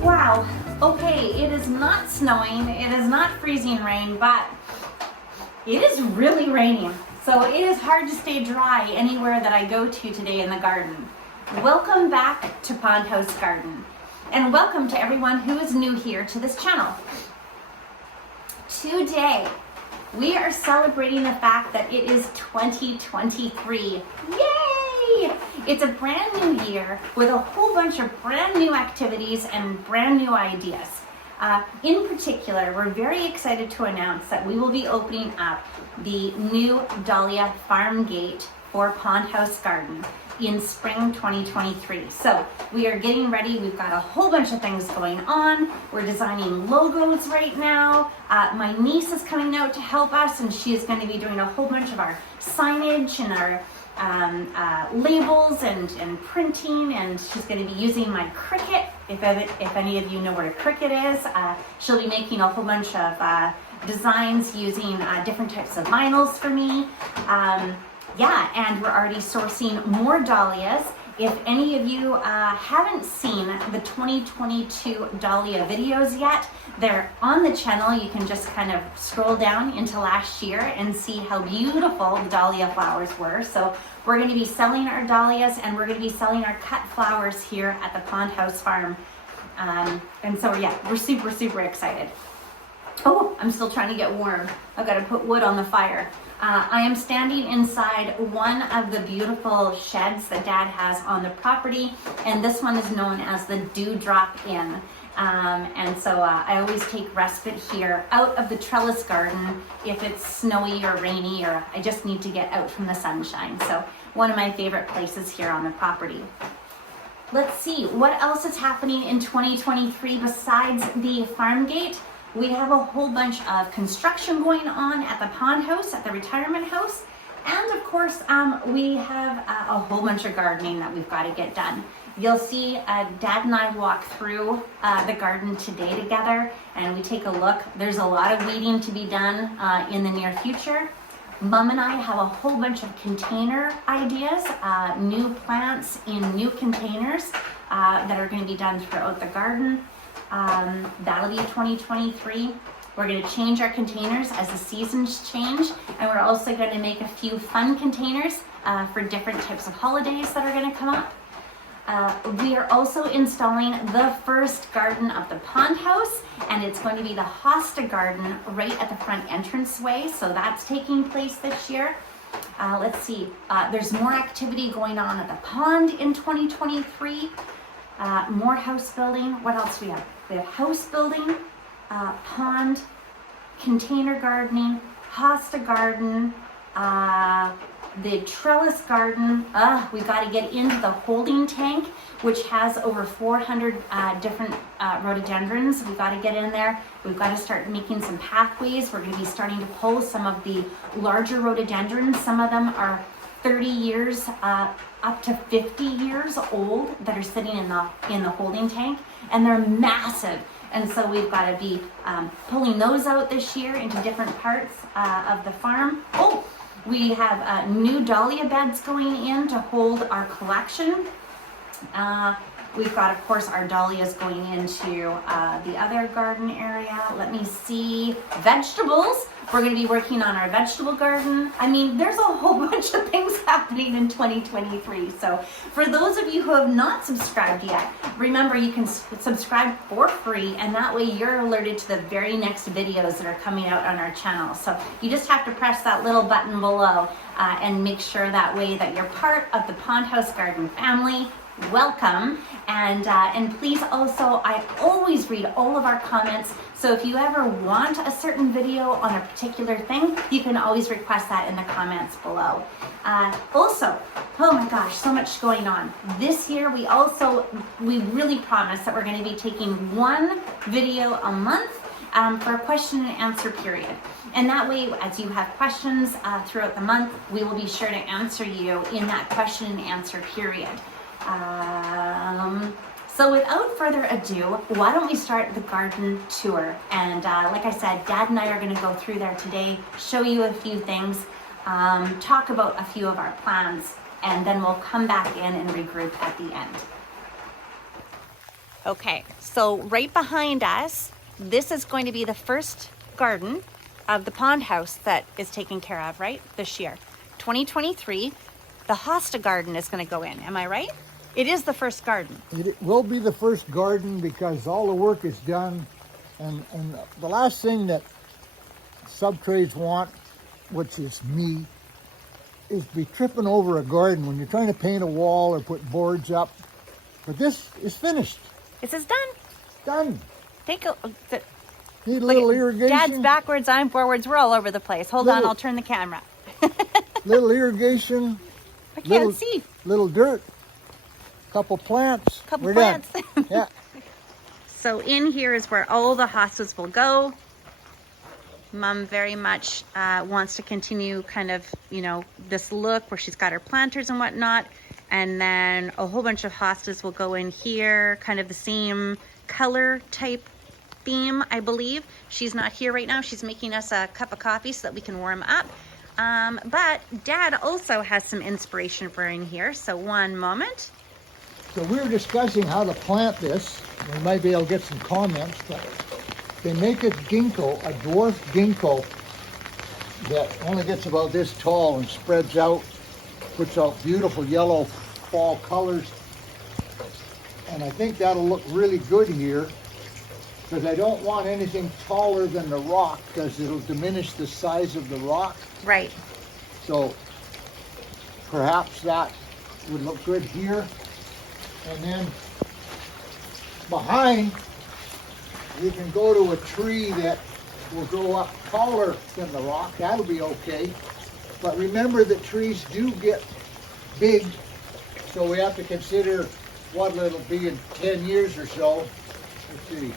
Wow. Okay, it is not snowing, it is not freezing rain, but it is really raining. So it is hard to stay dry anywhere that I go to today in the garden. Welcome back to Pond House Garden. And welcome to everyone who is new here to this channel. Today, we are celebrating the fact that it is 2023. Yay! It's a brand new year with a whole bunch of brand new activities and brand new ideas. In particular, we're very excited to announce that we will be opening up the new Dahlia farm gate for Pond House Garden in spring 2023. So we are getting ready. We've got a whole bunch of things going on. We're designing logos right now. My niece is coming out to help us, and she is going to be doing a whole bunch of our signage and our labels and printing, and she's going to be using my Cricut. If any of you know what a Cricut is, she'll be making a whole bunch of designs using different types of vinyls for me. Yeah, and we're already sourcing more dahlias. If any of you haven't seen the 2022 dahlia videos yet, they're on the channel. You can just kind of scroll down into last year and see how beautiful the dahlia flowers were. So we're going to be selling our dahlias, and we're going to be selling our cut flowers here at the Pond House Farm. And so yeah, we're super, super excited. Oh, I'm still trying to get warm. I've got to put wood on the fire. I am standing inside one of the beautiful sheds that Dad has on the property, and this one is known as the Dewdrop Inn. And so I always take respite here out of the trellis garden if it's snowy or rainy, or I just need to get out from the sunshine. So one of my favorite places here on the property. Let's see, what else is happening in 2023 besides the farm gate? We have a whole bunch of construction going on at the Pond House, at the retirement house. And of course, we have a whole bunch of gardening that we've got to get done. You'll see Dad and I walk through the garden today together, and we take a look. There's a lot of weeding to be done in the near future. Mom and I have a whole bunch of container ideas, new plants in new containers that are going to be done throughout the garden. That'll be 2023. We're going to change our containers as the seasons change, and we're also going to make a few fun containers for different types of holidays that are going to come up. We are also installing the first garden of the Pond House, and it's going to be the hosta garden right at the front entranceway, so that's taking place this year. Let's see, there's more activity going on at the pond in 2023. More house building. What else do we have? We have house building, pond, container gardening, hosta garden, the trellis garden. We got to get into the holding tank, which has over 400 different rhododendrons. We've got to get in there. We've got to start making some pathways. We're going to be starting to pull some of the larger rhododendrons. Some of them are 30 years up to 50 years old that are sitting in the holding tank, and they're massive. And so we've got to be pulling those out this year into different parts of the farm. Oh, we have new dahlia beds going in to hold our collection. We've got, of course, our dahlias going into the other garden area. Let me see. Vegetables. We're going to be working on our vegetable garden. I mean, there's a whole bunch of things happening in 2023. So for those of you who have not subscribed yet, remember you can subscribe for free, and that way you're alerted to the very next videos that are coming out on our channel. So you just have to press that little button below and make sure that way that you're part of the Pond House Garden family. Welcome, and please also, I always read all of our comments, so if you ever want a certain video on a particular thing, you can always request that in the comments below. Also, oh my gosh, so much going on. This year we really promise that we're going to be taking one video a month for a question and answer period. And that way, as you have questions throughout the month, we will be sure to answer you in that question and answer period. So without further ado, why don't we start the garden tour? And like I said, Dad and I are going to go through there today, show you a few things, talk about a few of our plans, and then we'll come back in and regroup at the end. Okay, so right behind us, this is going to be the first garden of the pond house that is taken care of, right, this year. 2023, the hosta garden is going to go in, am I right? It is the first garden. It will be the first garden because all the work is done. And the last thing that subtrades want, which is me, is be tripping over a garden when you're trying to paint a wall or put boards up. But this is finished. This is done. Done. Take a Need a little irrigation. Dad's backwards, I'm forwards. We're all over the place. Hold on, I'll turn the camera. Little irrigation. I can't see. Little dirt. Couple plants. Couple We're plants. done. Yeah. So in here is where all the hostas will go. Mom very much wants to continue kind of, you know, this look where she's got her planters and whatnot. And then a whole bunch of hostas will go in here, kind of the same color type theme, I believe. She's not here right now. She's making us a cup of coffee so that we can warm up. But Dad also has some inspiration for in here. So one moment. So we were discussing how to plant this. We might be able to get some comments, but they make a ginkgo, a dwarf ginkgo, that only gets about this tall and spreads out, puts out beautiful yellow fall colors. And I think that'll look really good here because I don't want anything taller than the rock because it'll diminish the size of the rock. Right. So perhaps that would look good here. And then behind, we can go to a tree that will grow up taller than the rock. That'll be okay. But remember that trees do get big, so we have to consider what it'll be in 10 years or so. Let's see.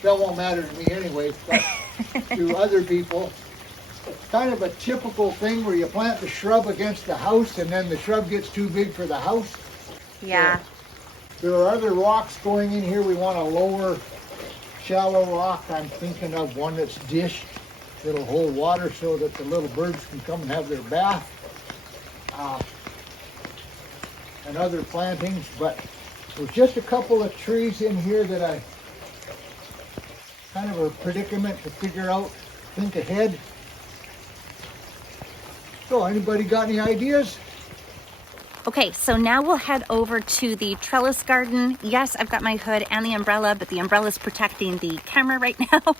That won't matter to me anyway, but to other people. It's kind of a typical thing where you plant the shrub against the house and then the shrub gets too big for the house. Yeah. So, there are other rocks going in here. We want a lower, shallow rock. I'm thinking of one that's dished. It'll hold water so that the little birds can come and have their bath. And other plantings, but there's just a couple of trees in here that I kind of a predicament to figure out, think ahead. So anybody got any ideas? Okay, so now we'll head over to the trellis garden. Yes, I've got my hood and the umbrella, but the umbrella's protecting the camera right now.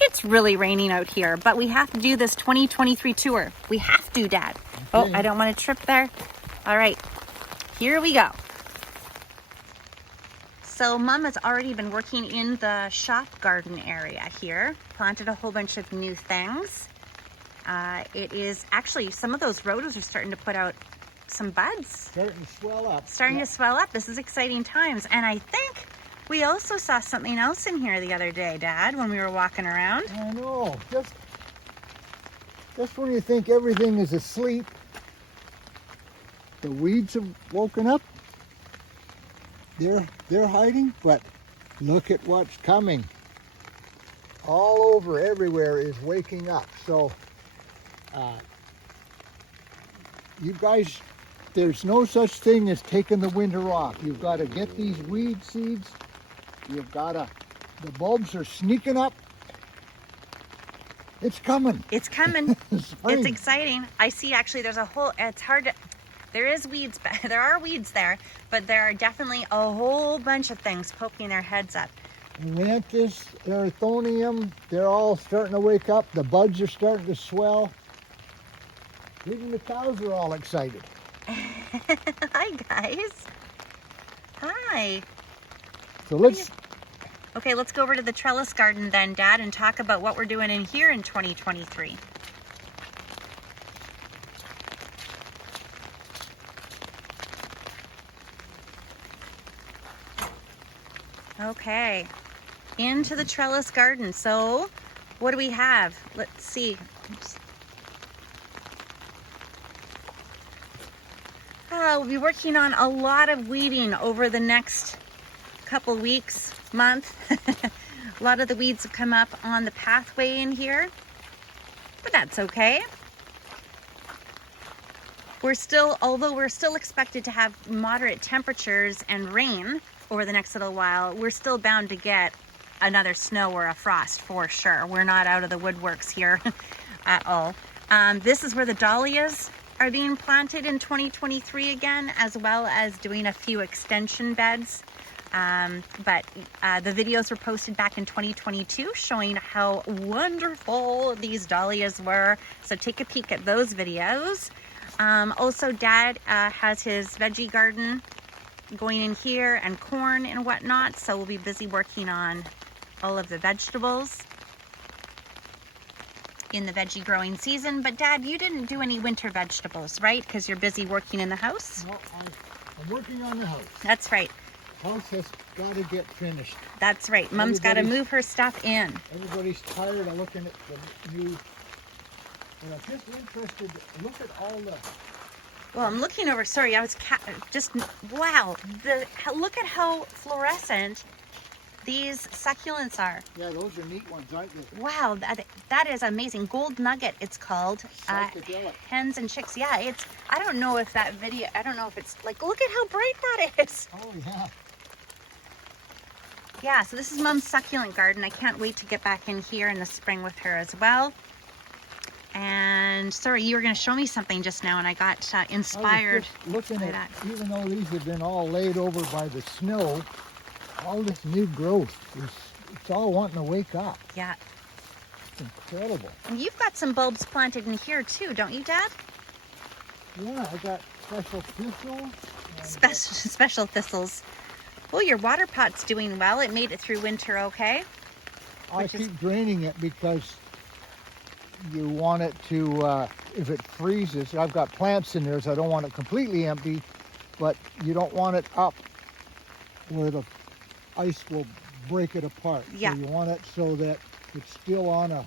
It's really raining out here, but we have to do this 2023 tour. We have to, Dad. Okay. Oh, I don't want to trip there. All right, here we go. So Mom has already been working in the shop garden area here, planted a whole bunch of new things. It is actually, some of those rhodos are starting to put out some buds. Starting to swell up. Starting to swell up. This is exciting times. And I think we also saw something else in here the other day, Dad, when we were walking around. I know. Just when you think everything is asleep, the weeds have woken up. They're hiding, but look at what's coming. All over, everywhere is waking up. So, you guys, there's no such thing as taking the winter off. You've got to get these weed seeds. You've got to, the bulbs are sneaking up. It's coming. It's coming. It's exciting. I see actually there's a whole, it's hard to, there is weeds, there are weeds there, but there are definitely a whole bunch of things poking their heads up. Lantus, erythonium, they're all starting to wake up. The buds are starting to swell. Even the cows are all excited. Hi, guys. Hi. So let's... Okay, let's go over to the trellis garden then, Dad, and talk about what we're doing in here in 2023. Okay, into the trellis garden. So, what do we have? Let's see. We'll be working on a lot of weeding over the next couple weeks, month. A lot of the weeds have come up on the pathway in here, but that's okay. Although we're still expected to have moderate temperatures and rain, over the next little while, we're still bound to get another snow or a frost for sure. We're not out of the woodworks here at all. This is where the dahlias are being planted in 2023 again, as well as doing a few extension beds. But the videos were posted back in 2022 showing how wonderful these dahlias were. So take a peek at those videos. Also, Dad has his veggie garden going in here and corn and whatnot. So we'll be busy working on all of the vegetables in the veggie growing season. But Dad, you didn't do any winter vegetables, right? Because you're busy working in the house? No, I'm working on the house. That's right. House has got to get finished. That's right. Mom's got to move her stuff in. Everybody's tired of looking at the new. And I'm just interested. Look at all the. Well, I'm looking over. Sorry, I was just wow. Look at how fluorescent these succulents are. Yeah, those are neat ones, aren't they? Wow, that is amazing. Gold Nugget, it's called. Psychedelic. Hens and chicks. Yeah, it's. I don't know if that video. I don't know if it's like. Look at how bright that is. Oh yeah. Yeah, so this is Mom's succulent garden. I can't wait to get back in here in the spring with her as well. And sorry, you were going to show me something just now, and I got inspired. I was just looking by at, that. even though these have been all laid over by the snow, all this new growth it's all wanting to wake up. Yeah. It's incredible. And you've got some bulbs planted in here too, don't you, Dad? Yeah, I got special thistles. Special thistles. Well, your water pot's doing well. It made it through winter okay. I keep draining it because you want it to, if it freezes, I've got plants in there, so I don't want it completely empty, but you don't want it up where the ice will break it apart. Yeah. So you want it so that it's still on a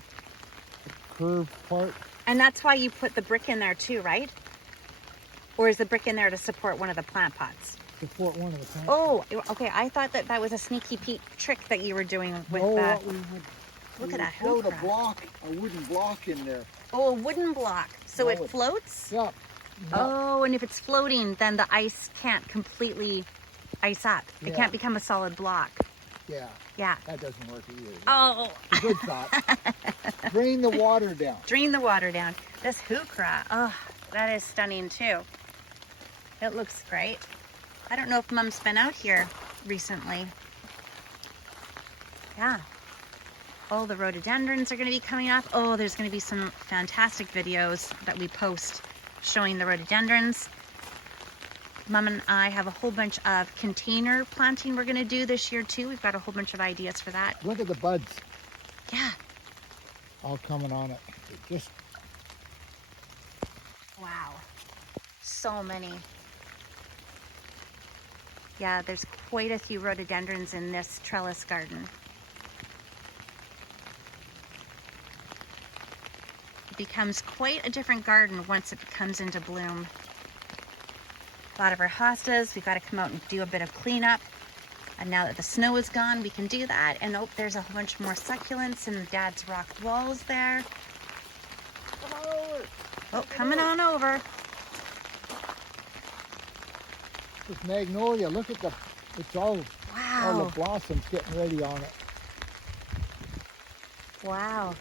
curved part. And that's why you put the brick in there too, right? Or is the brick in there to support one of the plant pots? Support one of the plants. Oh, okay. I thought that was a sneaky peek trick that you were doing with that. Look at that. Float a wooden block in there. Oh, a wooden block. So it floats? Yeah. Oh, and if it's floating, then the ice can't completely ice up. It can't become a solid block. Yeah. Yeah. That doesn't work either. Oh. It's a good thought. Drain the water down. Drain the water down. This hukra, oh, that is stunning too. It looks great. I don't know if Mom's been out here recently. Yeah. Oh, the rhododendrons are going to be coming up. Oh, there's going to be some fantastic videos that we post showing the rhododendrons. Mom and I have a whole bunch of container planting we're going to do this year too. We've got a whole bunch of ideas for that. Look at the buds. Yeah. All coming on it. Just wow. So many. Yeah, there's quite a few rhododendrons in this trellis garden. It becomes quite a different garden once it comes into bloom. A lot of our hostas, we've got to come out and do a bit of cleanup. And now that the snow is gone, we can do that. And oh, there's a whole bunch more succulents in Dad's rock walls there. Oh, coming on over. this magnolia, look at the, it's all Wow. the blossoms getting ready on it. Wow.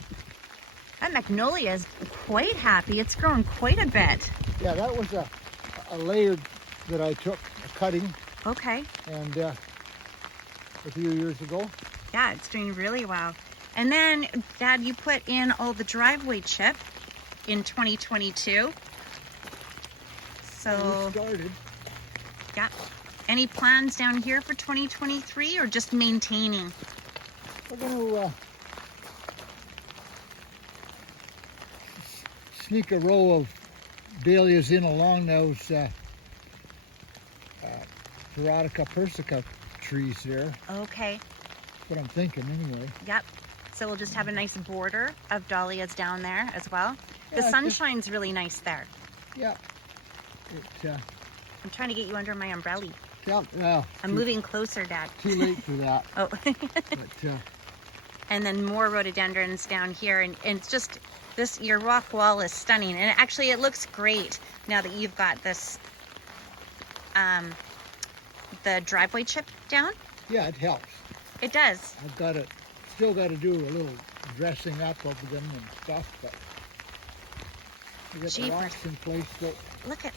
That magnolia is quite happy. It's grown quite a bit. Yeah, that was a layered that I took, a cutting, Okay. and a few years ago. Yeah, it's doing really well. And then, Dad, you put in all the driveway chip in 2022. So, We started. yeah. Any plans down here for 2023 or just maintaining? We're going to sneak a row of dahlias in along those Veronica persica trees there. Okay. That's what I'm thinking anyway. Yep. So we'll just have a nice border of dahlias down there as well. The Yeah, sunshine's really nice there. Yeah. I'm trying to get you under my umbrella. Well, I'm moving closer, Dad. too late for that. Oh. But And then more rhododendrons down here. And it's just, this, your rock wall is stunning. And actually it looks great now that you've got this the driveway chip down? Yeah, it helps. It does. Still got to do a little dressing up of them and stuff, but we got the rocks in place. So Look at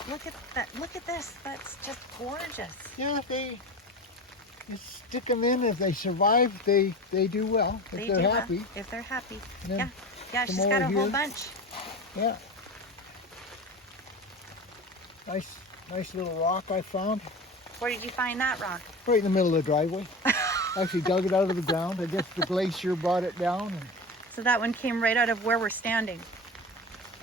that. Look at this. That's just gorgeous. yeah, you stick them in. If they survive, they do well. If they're happy. Well. If they're happy. Yeah. Yeah, she's got a whole bunch. Yeah. Nice little rock I found. Where did you find that rock? Right in the middle of the driveway. Actually dug it out of the ground. I guess the glacier brought it down. And So that one came right out of where we're standing.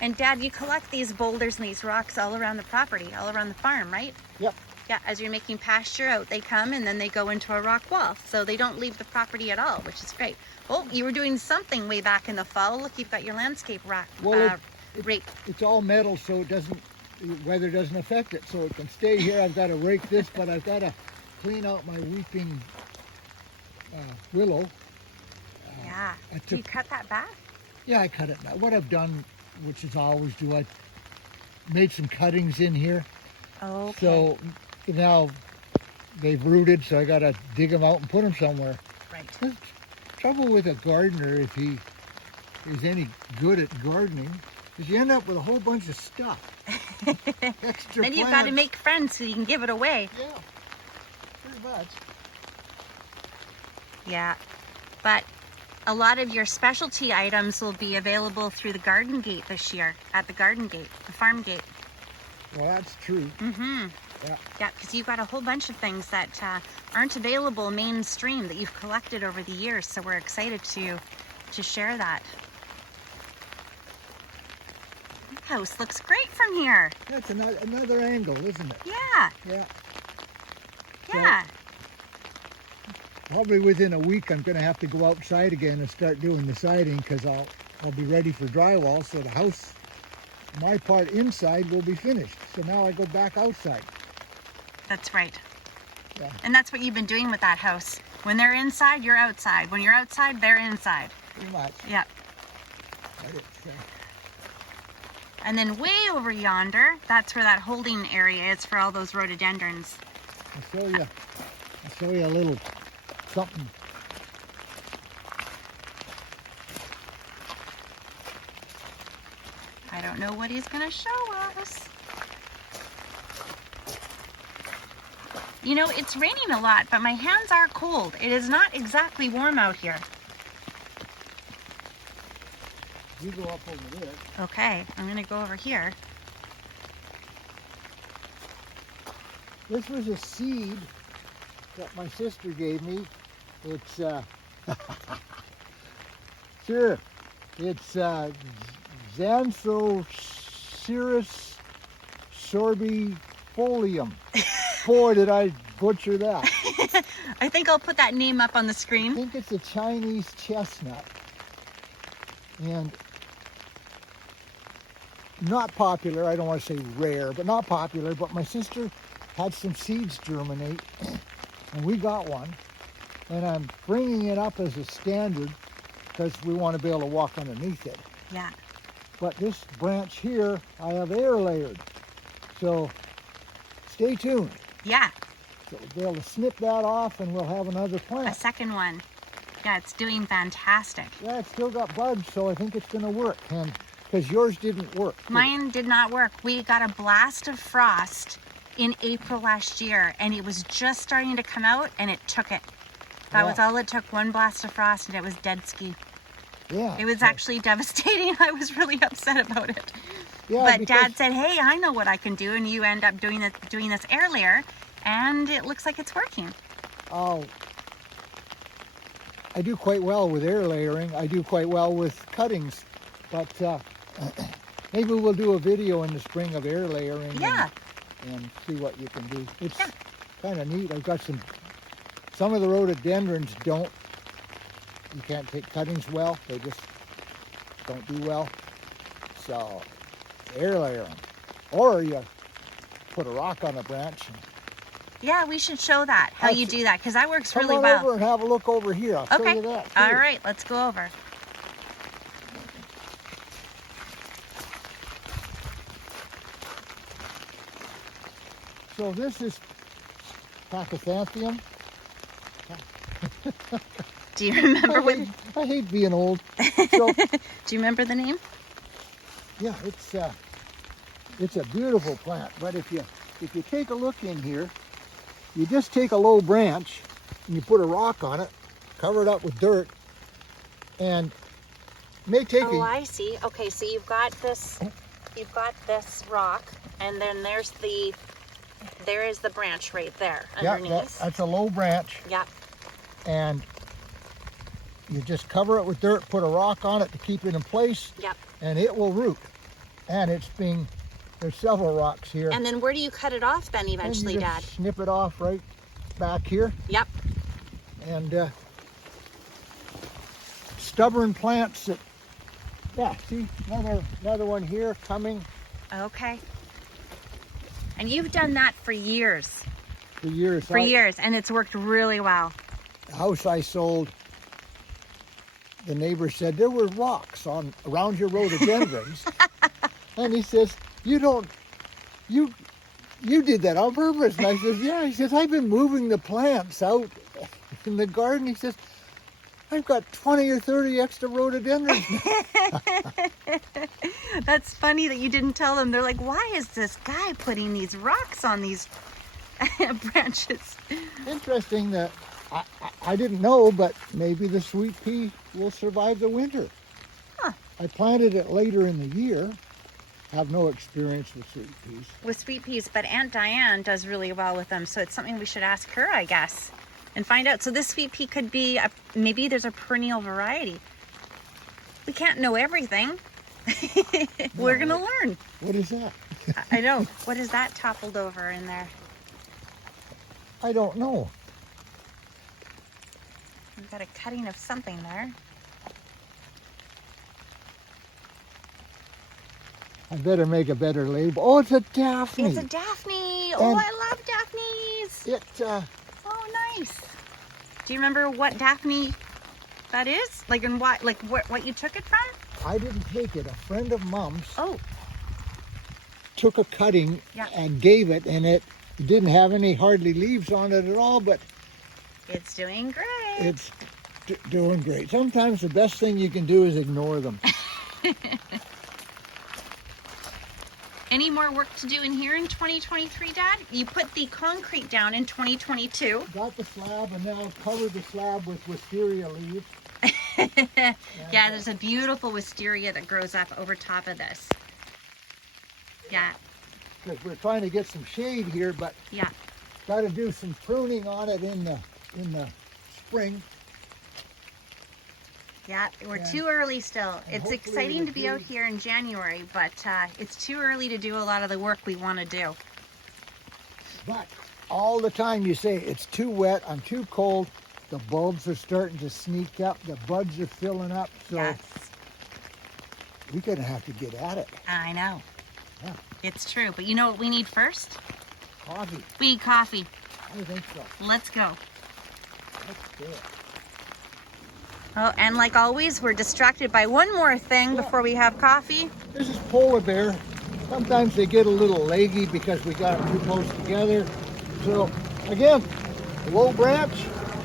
And Dad, you collect these boulders and these rocks all around the property, all around the farm, right? yep. Yeah, as you're making pasture out, they come and then they go into a rock wall. So they don't leave the property at all, which is great. Oh, you were doing something way back in the fall. Look, you've got your landscape rack. Well, rake. It's all metal, so weather doesn't affect it. So it can stay here. I've got to rake this, but I've got to clean out my weeping willow. Yeah. Do you cut that back? Yeah, I cut it. What I've done, which is I always do, I made some cuttings in here. Okay. So now they've rooted, so I got to dig them out and put them somewhere. Right. The trouble with a gardener, if he is any good at gardening, is you end up with a whole bunch of stuff. Extra Then you've got to make friends so you can give it away. Yeah, pretty much. Yeah, but a lot of your specialty items will be available through the garden gate this year, at the garden gate, the farm gate. Well, that's true. Mm-hmm. Yeah. Yeah, because you've got a whole bunch of things that aren't available mainstream that you've collected over the years, so we're excited to share that. The house looks great from here. That's another angle, isn't it? Yeah. Yeah. Yeah. Probably within a week, I'm going to have to go outside again and start doing the siding because I'll be ready for drywall. So the house, my part inside, will be finished. So now I go back outside. That's right. Yeah. And that's what you've been doing with that house. When they're inside, you're outside. When you're outside, they're inside. Pretty much. Yeah. And then way over yonder, that's where that holding area is for all those rhododendrons. I'll show you a little something. I don't know what he's going to show us. You know, it's raining a lot, but my hands are cold. It is not exactly warm out here. You go up over there. Okay, I'm going to go over here. This was a seed that my sister gave me. It's sure. It's Xanthocereus sorbifolium. Boy, did I butcher that. I think I'll put that name up on the I screen. think it's a Chinese chestnut. And not popular, I don't want to say rare, but not popular, but my sister had some seeds germinate, and we got one. And I'm bringing it up as a standard because we want to be able to walk underneath it. Yeah. But this branch here, I have air layered. So stay tuned. Yeah, So we'll be able to snip that off and we'll have another a plant. second one. Yeah, it's doing fantastic. Yeah, it's still got buds, so I think it's going to work. And because yours didn't work. Mine did not work. We got a blast of frost in April last year, and it was just starting to come out, and it took it. That was all it took, one blast of frost, and it was dead ski. Yeah. It was actually devastating. I was really upset about it. Yeah, But because- Dad said, hey, I know what I can do, and you end up doing this air layer, and it looks like it's working. Oh, I do quite well with air layering. I do quite well with cuttings. But maybe we'll do a video in the spring of air layering. Yeah. And see what you can do. It's kind of neat. I've got some of the rhododendrons you can't take cuttings well. They just don't do well. So air layer them. Or you put a rock on a branch. Yeah, we should show that, how you do that, because that works Come really on well. over and have a look over here. I'll show you that. All too. right, let's go over. So this is Pachythantium. Do you remember what? I hate being old. So, Do you remember the name? yeah, it's a beautiful plant. But if you take a look in here, you just take a low branch and you put a rock on it, cover it up with dirt, and it may take Oh, I see. Okay, so you've got this rock, and then there is the branch right there underneath. Yeah, that's a low branch. Yep. And you just cover it with dirt, put a rock on it to keep it in place. Yep. And it will root. And there's several rocks here. And then where do you cut it off then eventually, and you Dad? just snip it off right back here. Yep. And stubborn plants that, yeah, see, another one here coming. Okay. And you've done that for years. For years. For years, and it's worked really well. The house I sold, the neighbor said there were rocks around your rhododendrons. And he says, you did that on purpose. And I says, yeah. He says, I've been moving the plants out in the garden. He says, I've got 20 or 30 extra rhododendrons now. That's funny that you didn't tell them. They're like, why is this guy putting these rocks on these branches? Interesting that I didn't know, but maybe the sweet pea will survive the winter. Huh. I planted it later in the year. Have no experience with sweet peas. With sweet peas, but Aunt Diane does really well with them, so it's something we should ask her, I guess, and find out. So this sweet pea could be, maybe there's a perennial variety. We can't know everything. We're going to learn. What is that? I know. What is that toppled over in there? I don't know. We've got a cutting of something there. I better make a better label. Oh, it's a Daphne. It's a Daphne. Oh, I love Daphnes. Oh, nice. Do you remember what Daphne that is? Like, and what you took it from? I didn't take it. A friend of Mom's Oh. took a cutting and gave it, and it didn't have any hardly leaves on it at all, but It's doing great. it's doing great. Sometimes the best thing you can do is ignore them. Any more work to do in here in 2023, Dad? You put the concrete down in 2022. Got the slab, and now covered the slab with wisteria leaves. Yeah, there's a beautiful wisteria that grows up over top of this. Yeah. Because we're trying to get some shade here, but Yeah. got to do some pruning on it in the spring. Yeah, we're Yeah. too early still. And It's hopefully exciting to be it'll out here in January, but it's too early to do a lot of the work we want to do. But all the time you say, it's too wet, I'm too cold, the bulbs are starting to sneak up, the buds are filling up, so Yes, we're going to have to get at it. I know. Yeah. It's true, but you know what we need first? Coffee, We need coffee. I think so. Let's go. Let's do it. Oh, and like always, we're distracted by one more thing before we have coffee. This is polar bear. Sometimes they get a little leggy because we got them too close together. So again, low branch,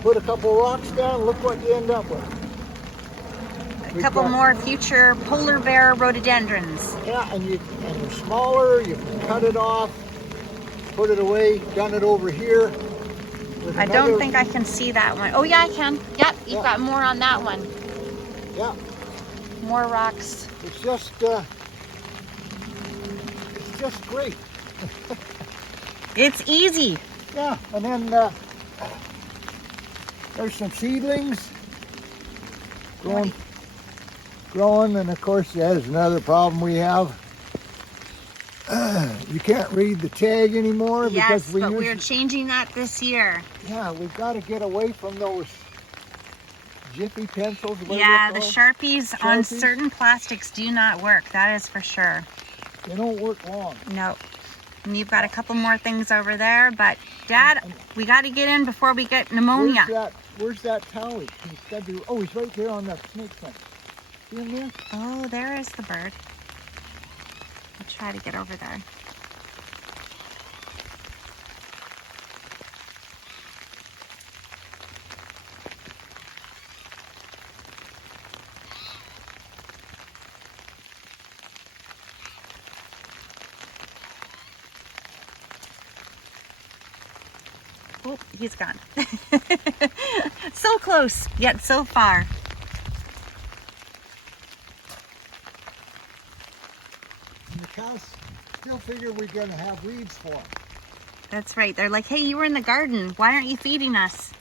put a couple rocks down, look what you end up with. A couple more future polar bear rhododendrons. Yeah, and they're smaller, you can cut it off, put it away, done it over here. with I another- don't think I can see that one. Oh yeah, I can. Yep, you've Yeah. got more on that one. Yeah, More rocks. it's just great. It's easy. Yeah, and then there's some seedlings growing, and of course there's another problem we have. You can't read the tag anymore Yes, because but we're changing that this year. yeah, we've got to get away from those Jiffy pencils. what are Yeah, they the called? Sharpies on Sharpies? certain plastics do not work. That is for sure. They don't work long. No. And you've got a couple more things over there, but Dad, we got to get in before we get pneumonia. Where's that Towie? He's right there on that snake fence. See him there? Oh, there is the bird. I'll try to get over there. Oh, he's gone. So close, yet so far. And the cows still figure we're going to have weeds for them. That's right. They're like, hey, you were in the garden. Why aren't you feeding us?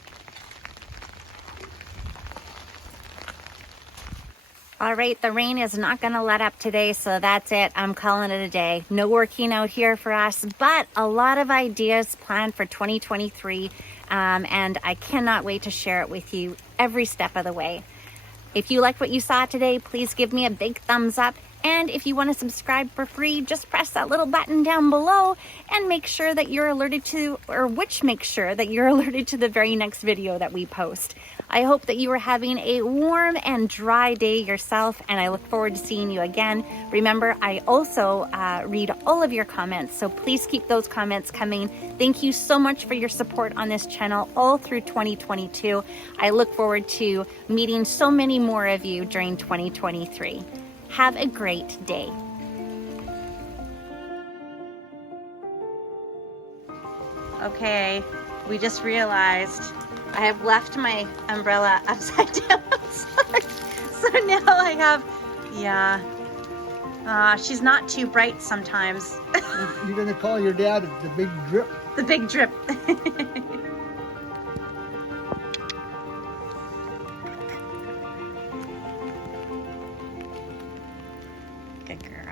All right, the rain is not going to let up today, so that's it. I'm calling it a day. No working out here for us, but a lot of ideas planned for 2023, and I cannot wait to share it with you every step of the way. If you liked what you saw today, please give me a big thumbs up. And if you want to subscribe for free, just press that little button down below and make sure that you're alerted to, or make sure that you're alerted to the very next video that we post. I hope that you are having a warm and dry day yourself, and I look forward to seeing you again. Remember, I also read all of your comments, so please keep those comments coming. Thank you so much for your support on this channel all through 2022. I look forward to meeting so many more of you during 2023. Have a great day. Okay, we just realized I have left my umbrella upside down outside. So now I have, she's not too bright sometimes. You're going to call your dad the big drip? The big drip. Good girl.